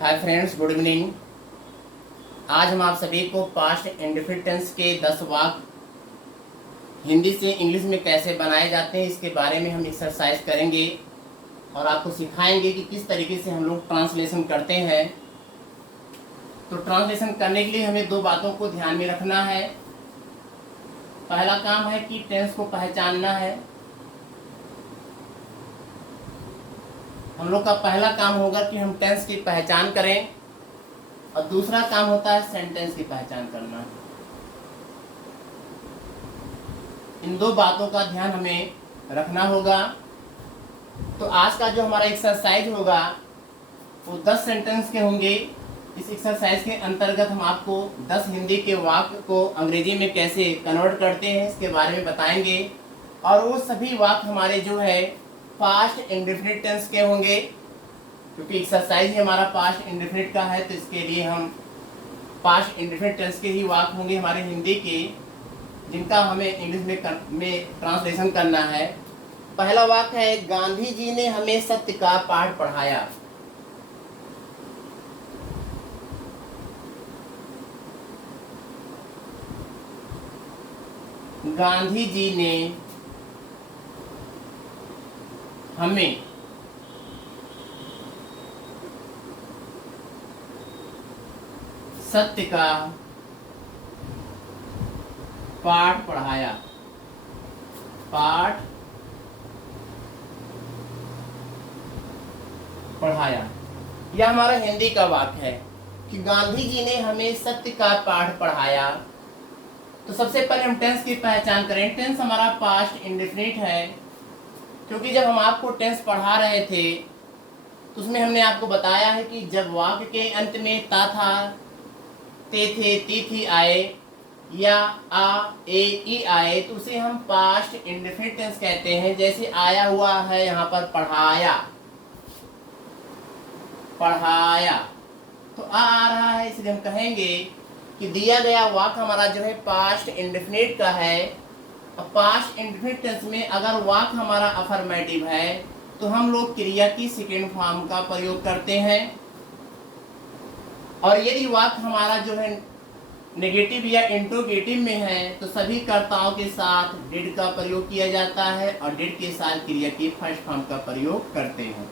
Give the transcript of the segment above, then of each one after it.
Hi friends, good evening. आज हम आप सभी को पास्ट इंडेफिनिट टेंस के 10 वाक्य हिंदी से इंग्लिश में कैसे बनाए जाते हैं इसके बारे में हम एक्सरसाइज करेंगे और आपको सिखाएंगे कि किस तरीके से हम लोग ट्रांसलेशन करते हैं। तो ट्रांसलेशन करने के लिए हमें दो बातों को ध्यान में रखना है। पहला काम है कि टेंस को पहचानना है। हम लोग का पहला काम होगा कि हम टेंस की पहचान करें और दूसरा काम होता है सेंटेंस की पहचान करना। इन दो बातों का ध्यान हमें रखना होगा। तो आज का जो हमारा एक्सरसाइज होगा वो 10 सेंटेंस के होंगे। इस एक्सरसाइज के अंतर्गत हम आपको 10 हिंदी के वाक्य को अंग्रेजी में कैसे कन्वर्ट करते हैं इसके बारे में बताएंगे। और वो सभी वाक्य हमारे जो है पास्ट इंडेफिनिट टेंस के होंगे, क्योंकि एक्सरसाइज ही हमारा पास्ट इंडेफिनिट का है। तो इसके लिए हम पास्ट इंडेफिनिट टेंस के ही वाक्य होंगे हमारे हिंदी के, जिनका हमें इंग्लिश में ट्रांसलेशन करना है। पहला वाक्य है, गांधी जी ने हमें सत्य का पाठ पढ़ाया। गांधी जी ने हमें सत्य का पाठ पढ़ाया। पाठ पढ़ाया, यह हमारा हिंदी का वाक्य है कि गांधी जी ने हमें सत्य का पाठ पढ़ाया। तो सबसे पहले हम टेंस की पहचान करें। टेंस हमारा पास्ट इंडेफिनिट है, क्योंकि जब हम आपको टेंस पढ़ा रहे थे तो उसमें हमने आपको बताया है कि जब वाक्य के अंत में ता था, ते थे, ती थी आए या आ, ए, ई आए तो उसे हम पास्ट इंडेफिनिट टेंस कहते हैं। जैसे आया हुआ है यहाँ पर पढ़ाया, पढ़ाया, तो आ रहा है, इसलिए हम कहेंगे कि दिया गया वाक्य हमारा जो है पास्ट इंडेफिनिट का है। और पास्ट इंडेफिनिट टेंस में अगर वाक्य हमारा अफर्मेटिव है तो हम लोग क्रिया की सेकेंड फॉर्म का प्रयोग करते हैं। और यदि वाक्य हमारा जो है नेगेटिव या इंट्रोगेटिव में है तो सभी कर्ताओं के साथ डिड का प्रयोग किया जाता है और डिड के साथ क्रिया की फर्स्ट फॉर्म का प्रयोग करते हैं।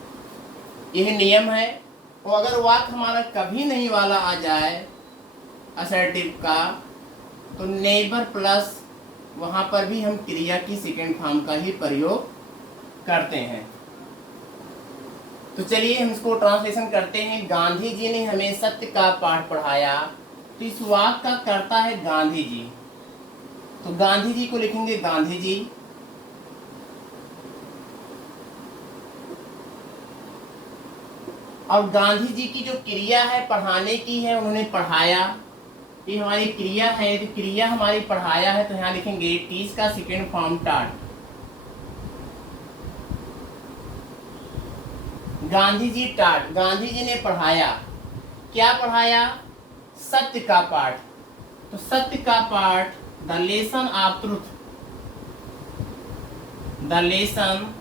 यह नियम है। और अगर वाक्य हमारा कभी नहीं वाला आ जाए असर्टिव का तो नेबर प्लस वहाँ पर भी हम क्रिया की सेकेंड फॉर्म का ही प्रयोग करते हैं। तो चलिए हम इसको ट्रांसलेशन करते हैं। गांधी जी ने हमें सत्य का पाठ पढ़ाया। तो इस वाक्य का कर्ता है गांधी जी, तो गांधी जी को लिखेंगे गांधी जी। और गांधी जी की जो क्रिया है पढ़ाने की है, उन्होंने पढ़ाया, ये हमारी क्रिया है। तो क्रिया हमारी पढ़ाया है तो यहाँ लिखेंगे टीज का सेकेंड फॉर्म टाट। गांधी जी टाट, गांधी जी ने पढ़ाया। क्या पढ़ाया? सत्य का पाठ। तो सत्य का पाठ, the lesson of truth, the lesson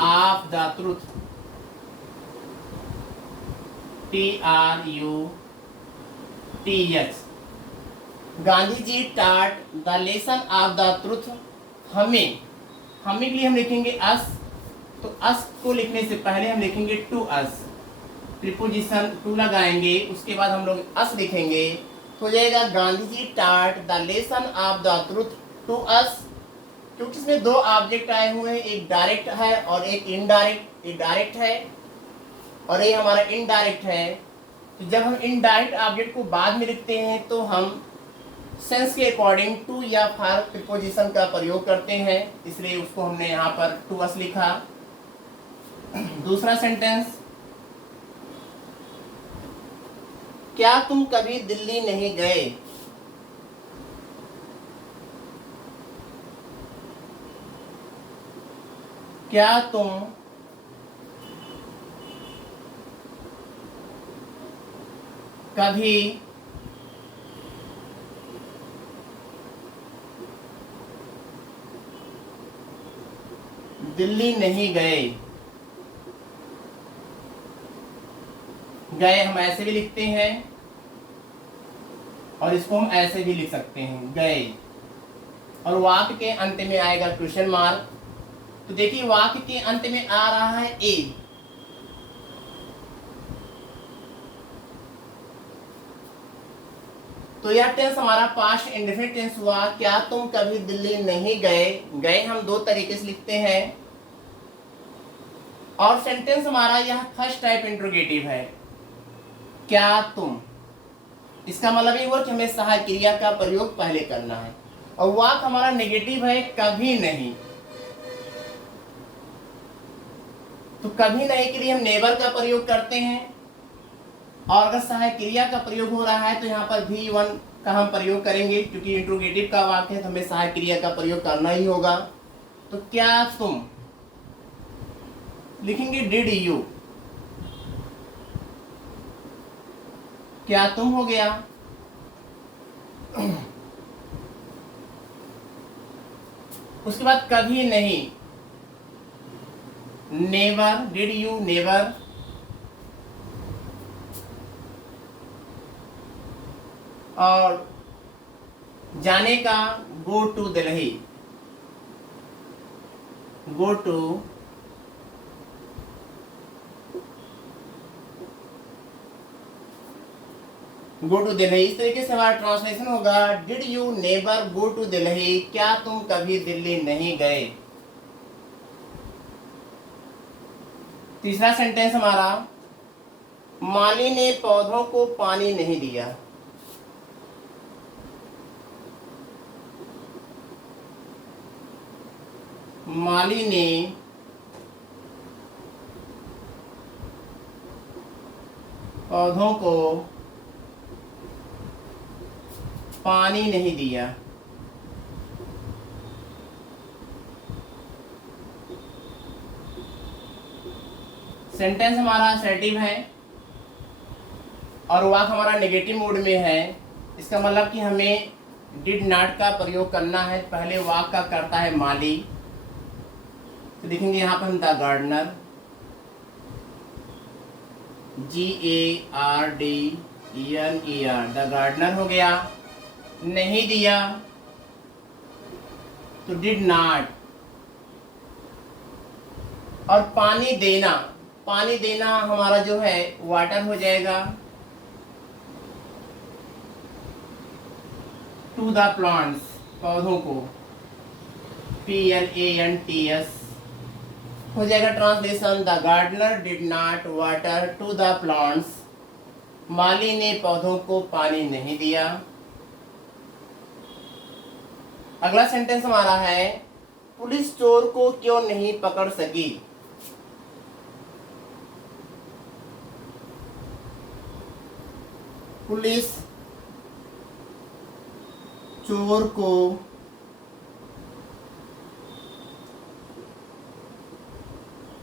of the truth, TRUTH। Gandhi ji taught the lesson of the truth हमें, हमें के लिए हम लिखेंगे अस। तो अस को लिखने से पहले हम लिखेंगे टू अस, प्रीपोजिशन टू लगाएंगे, उसके बाद हम लोग अस लिखेंगे तो हो जाएगा Gandhi ji taught the lesson of the truth to us. क्योंकि इसमें दो ऑब्जेक्ट आए हुए हैं, एक डायरेक्ट है और एक इनडायरेक्ट। एक डायरेक्ट है और ये हमारा इनडायरेक्ट है। तो जब हम इनडायरेक्ट ऑब्जेक्ट को बाद में लिखते हैं तो हम सेंस के अकॉर्डिंग टू या फॉर प्रीपोजिशन का प्रयोग करते हैं, इसलिए उसको हमने यहाँ पर टू अस लिखा। दूसरा सेंटेंस, क्या तुम कभी दिल्ली नहीं गए? क्या तुम कभी दिल्ली नहीं गए? गए हम ऐसे भी लिखते हैं और इसको हम ऐसे भी लिख सकते हैं, गए। और वाक्य के अंत में आएगा क्वेश्चन मार्क। तो देखिए वाक्य के अंत में आ रहा है ए। तो यह टेंस हमारा पास्ट इंडेफिनिट टेंस हुआ। क्या तुम कभी दिल्ली नहीं गए? गए हम दो तरीके से लिखते हैं। और सेंटेंस हमारा यह फर्स्ट टाइप इंट्रोगेटिव है, क्या तुम। इसका मतलब ये हुआ कि हमें सहायक क्रिया का प्रयोग पहले करना है। और वाक्य हमारा नेगेटिव है, कभी नहीं। तो कभी नहीं के लिए हम नेवर का प्रयोग करते हैं। और अगर सहायक क्रिया का प्रयोग हो रहा है तो यहाँ पर भी वन का हम प्रयोग करेंगे, क्योंकि इंट्रोगेटिव का वाक्य है तो हमें सहायक क्रिया का प्रयोग करना ही होगा। तो क्या तुम लिखेंगे डिड यू, क्या तुम हो गया। उसके बाद कभी नहीं, नेवर, डिड यू नेवर। और जाने का go to Delhi, go to Delhi. इस तरीके से हमारा ट्रांसलेशन होगा, did you never go to Delhi, क्या तुम कभी दिल्ली नहीं गए। तीसरा सेंटेंस हमारा, माली ने पौधों को पानी नहीं दिया। माली ने पौधों को पानी नहीं दिया। सेंटेंस हमारा असर्टिव है और वाक्य हमारा नेगेटिव मोड में है। इसका मतलब कि हमें डिड नॉट का प्रयोग करना है। पहले वाक्य का करता है माली, तो लिखेंगे यहाँ पर हम the gardener, GARDENER, the gardener हो गया। नहीं दिया तो डिड नॉट। और पानी देना, पानी देना हमारा जो है वाटर हो जाएगा। टू द प्लांट्स, पौधों को, PLANTS हो जाएगा translation. The gardener did not water to the plants, माली ने पौधों को पानी नहीं दिया। अगला सेंटेंस हमारा है, पुलिस चोर को क्यों नहीं पकड़ सकी। पुलिस चोर को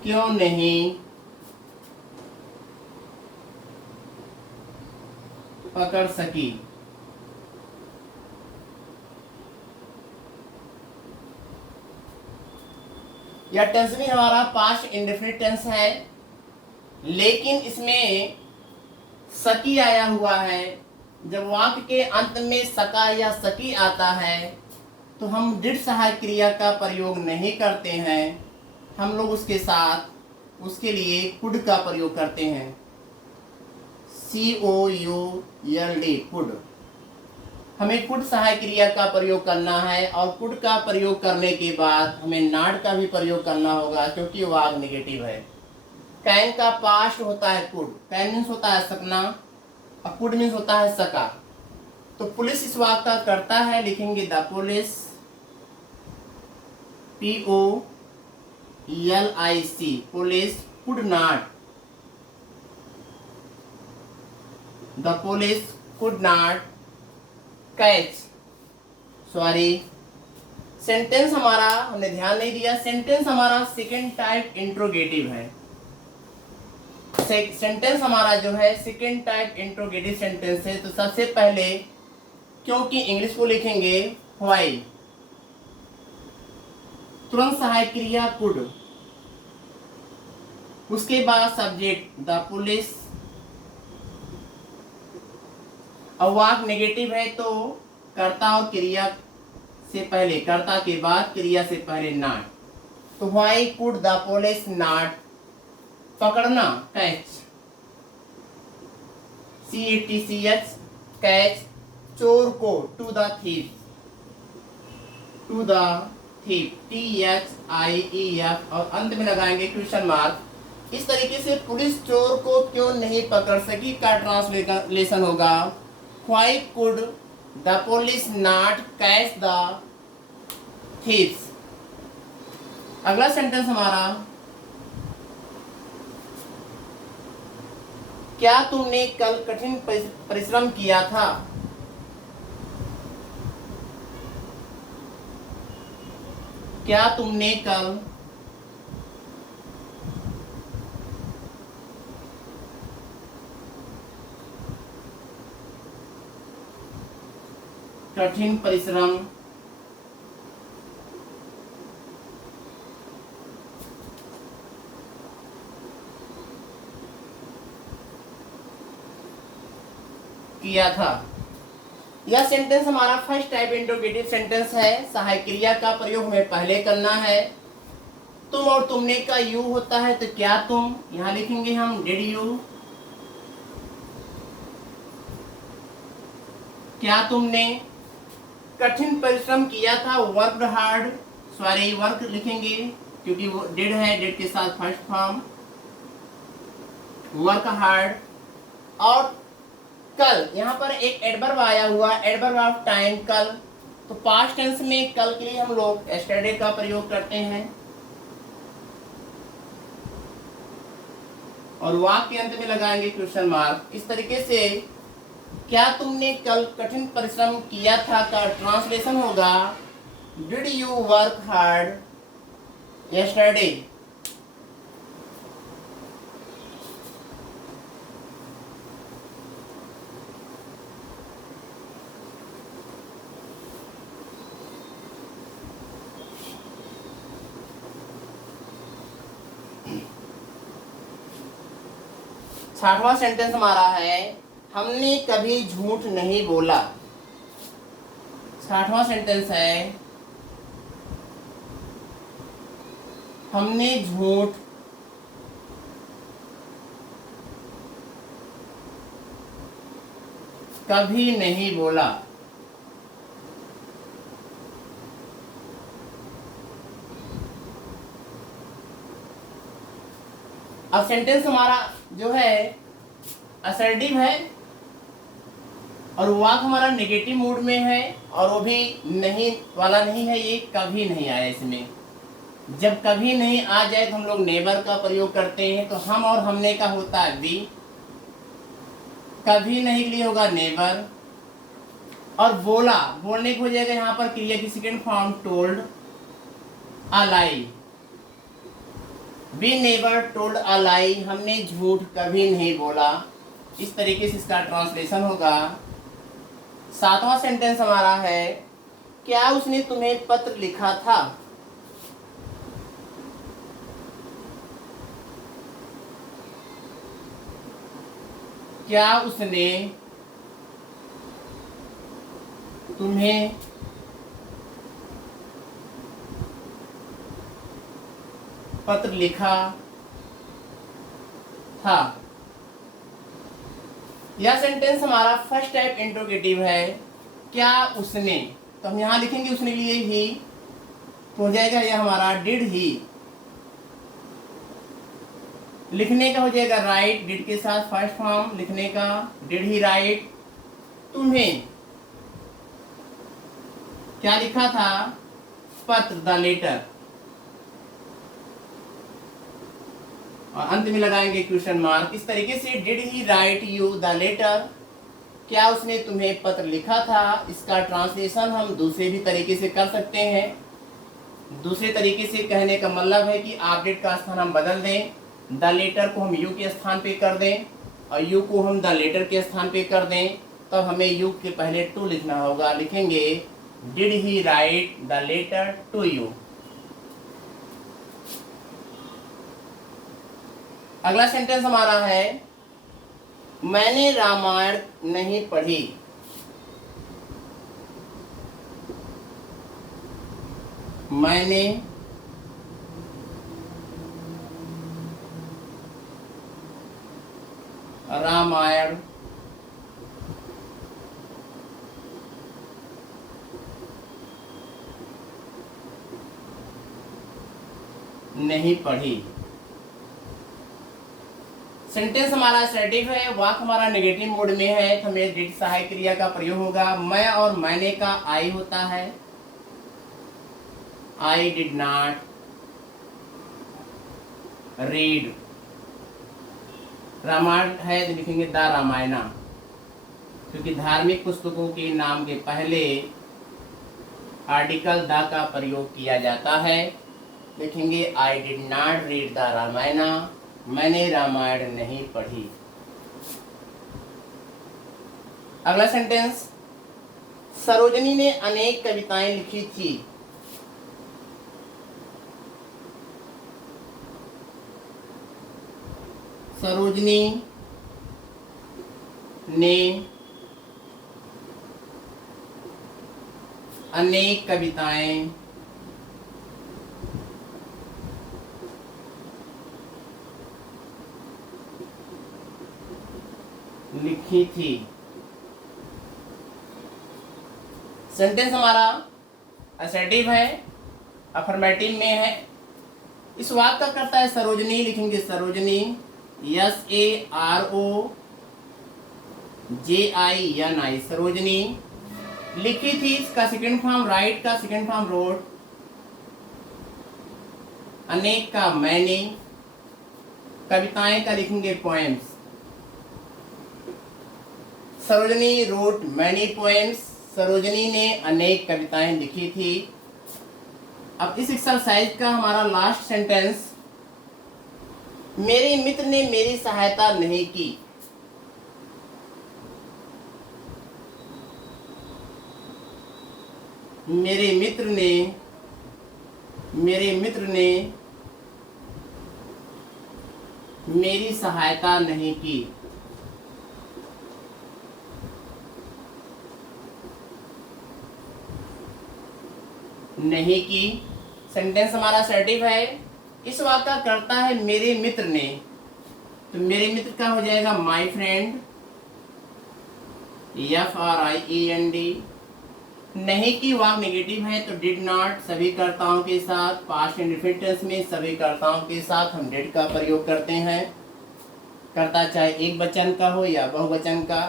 क्यों नहीं पकड़ सकी। यह टेंस भी हमारा पास्ट इंडेफिनिट टेंस है, लेकिन इसमें सकी आया हुआ है। जब वाक्य के अंत में सका या सकी आता है तो हम डिड सहायक क्रिया का प्रयोग नहीं करते हैं। हम लोग उसके साथ उसके लिए कुड का प्रयोग करते हैं, COULD, कुड। हमें कुड सहायक क्रिया का प्रयोग करना है और कुड का प्रयोग करने के बाद हमें नॉट का भी प्रयोग करना होगा, क्योंकि वाक्य नेगेटिव है। कैन का पास्ट होता है कुड, कैन मीन्स होता है सकना और कुड मीन्स होता है सका। तो पुलिस इस वाक्य का करता है, लिखेंगे the police, POLIC, police could not, the police could not catch, sorry. Sentence हमारा हमने ध्यान नहीं दिया, सेंटेंस हमारा सेकेंड टाइप इंट्रोगेटिव है। सेंटेंस हमारा जो है सेकेंड टाइप इंट्रोगेटिव सेंटेंस है। तो सबसे पहले क्योंकि इंग्लिश को लिखेंगे व्हाई, तुरंत सहायक क्रिया कुड, उसके बाद सब्जेक्ट द पुलिस, और वाक्य नेगेटिव है तो कर्ता और क्रिया से पहले, कर्ता के बाद क्रिया से पहले नॉट। तो why could the police not, पकड़ना कैच, CATCH कैच, चोर को to the thief, to the thief THIEF, और अंत में लगाएंगे क्वेश्चन मार्क। इस तरीके से पुलिस चोर को क्यों नहीं पकड़ सकी का ट्रांसलेशन होगा why could the police not catch the thieves. अगला सेंटेंस हमारा, क्या तुमने कल कठिन परिश्रम किया था? क्या तुमने कल कठिन परिश्रम किया था? यह सेंटेंस हमारा फर्स्ट टाइप इंट्रोगेटिव सेंटेंस है। सहायक क्रिया का प्रयोग हमें पहले करना है। तुम और तुमने का यू होता है, तो क्या तुम, यहां लिखेंगे हम डिड यू, क्या तुमने कठिन परिश्रम किया था, वर्कड हार्ड, सॉरी वर्क लिखेंगे क्योंकि वो डिड है, डिड के साथ फर्स्ट फॉर्म, वर्क हार्ड। और कल, यहाँ पर एक एडवर्ब आया हुआ, एडवर्ब ऑफ टाइम कल, तो पास्ट टेंस में कल के लिए हम लोग यस्टरडे का प्रयोग करते हैं। और वाक्य के अंत में लगाएंगे क्वेश्चन मार्क। इस तरीके से क्या तुमने कल कठिन परिश्रम किया था का ट्रांसलेशन होगा did you work hard yesterday. छठवां सेंटेंस हमारा है हमने कभी झूठ नहीं बोला। छठवां सेंटेंस है हमने झूठ कभी नहीं बोला। अब सेंटेंस हमारा जो है असर्टिव है और वाक हमारा नेगेटिव मूड में है और वो भी नहीं वाला नहीं है, ये कभी नहीं आया इसमें। जब कभी नहीं आ जाए तो हम लोग नेवर का प्रयोग करते हैं, तो हम और हमने का होता है बी, कभी नहीं के लिए होगा नेवर। और बोला, बोलने को हो जाएगा यहाँ पर क्रिया की second form told a lie, we never told a lie, हमने झूठ कभी नहीं बोला। इस तरीके से इसका ट्रांसलेशन होगा। सातवां सेंटेंस हमारा है क्या उसने तुम्हें पत्र लिखा था। क्या उसने तुम्हें पत्र लिखा था। यह सेंटेंस हमारा फर्स्ट टाइप इंट्रोगेटिव है। क्या उसने, तो हम यहां लिखेंगे उसने के लिए ही, तो हो जाएगा यह हमारा डिड ही। लिखने का हो जाएगा राइट, डिड के साथ फर्स्ट फॉर्म लिखने का, डिड ही राइट। तुम्हें क्या लिखा था, पत्र द लेटर, और अंत में लगाएंगे क्वेश्चन मार्क। इस तरीके से did he write you the letter, क्या उसने तुम्हें पत्र लिखा था। इसका ट्रांसलेशन हम दूसरे भी तरीके से कर सकते हैं। दूसरे तरीके से कहने का मतलब है कि आप डिड का स्थान हम बदल दें, द लेटर को हम यू के स्थान पे कर दें और यू को हम द लेटर के स्थान पे कर दें, तब हमें यू के पहले टू लिखना होगा। लिखेंगे did he write the letter to you. अगला सेंटेंस हमारा है मैंने रामायण नहीं पढ़ी। मैंने रामायण नहीं पढ़ी। सेंटेंस हमारा असर्टिव है, वाक्य हमारा नेगेटिव मोड में है, तो हमें डिड सहायक क्रिया का प्रयोग होगा। मैं और मैंने का आई होता है, I did not read. Ramayana है तो लिखेंगे द रामायणा, क्योंकि धार्मिक पुस्तकों के नाम के पहले आर्टिकल द का प्रयोग किया जाता है। लिखेंगे आई did not read the Ramayana, मैंने रामायण नहीं पढ़ी। अगला सेंटेंस, सरोजनी ने अनेक कविताएं लिखी थी। सरोजनी ने अनेक कविताएं लिखी थी। सेंटेंस हमारा असर्टिव है, अफर्मेटिव में है। इस वाक्य का करता है सरोजनी, लिखेंगे सरोजनी SAROJINI, सरोजनी लिखी थी। इसका सेकंड फॉर्म राइट का सेकंड फॉर्म रोट, अनेक का मैंने, कविताएं का लिखेंगे poems. Sarojini road many poems, Sarojini ने अनेक कविताएं लिखी थी। अब इस एक्सरसाइज का हमारा लास्ट सेंटेंस, मेरे मित्र ने मेरी सहायता नहीं की। मेरे मित्र ने मेरी सहायता नहीं की। नहीं की सेंटेंस हमारा असर्टिव है। इस वाक्य का करता है मेरे मित्र ने, तो मेरे मित्र का हो जाएगा माई फ्रेंड, FRIEND। नहीं की वाक्य नेगेटिव है, तो डिड नॉट सभी कर्ताओं के साथ, पास्ट इंडेफिनिट टेंस में सभी कर्ताओं के साथ हम डिड का प्रयोग करते हैं। कर्ता चाहे एक वचन का हो या बहुवचन का,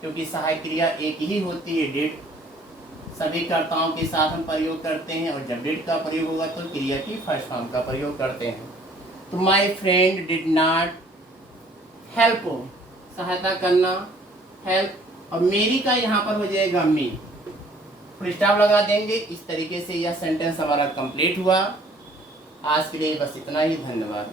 क्योंकि सहायक क्रिया एक ही होती है डिड, सभी कर्ताओं के साथ हम प्रयोग करते हैं। और जब डिड का प्रयोग होगा तो क्रिया की फर्स्ट फॉर्म का प्रयोग करते हैं। तो my friend did not help, सहायता करना, हेल्प, और मेरी का यहाँ पर हो जाएगा मी, फुल स्टॉप लगा देंगे। इस तरीके से यह सेंटेंस हमारा कंप्लीट हुआ। आज के लिए बस इतना ही, धन्यवाद।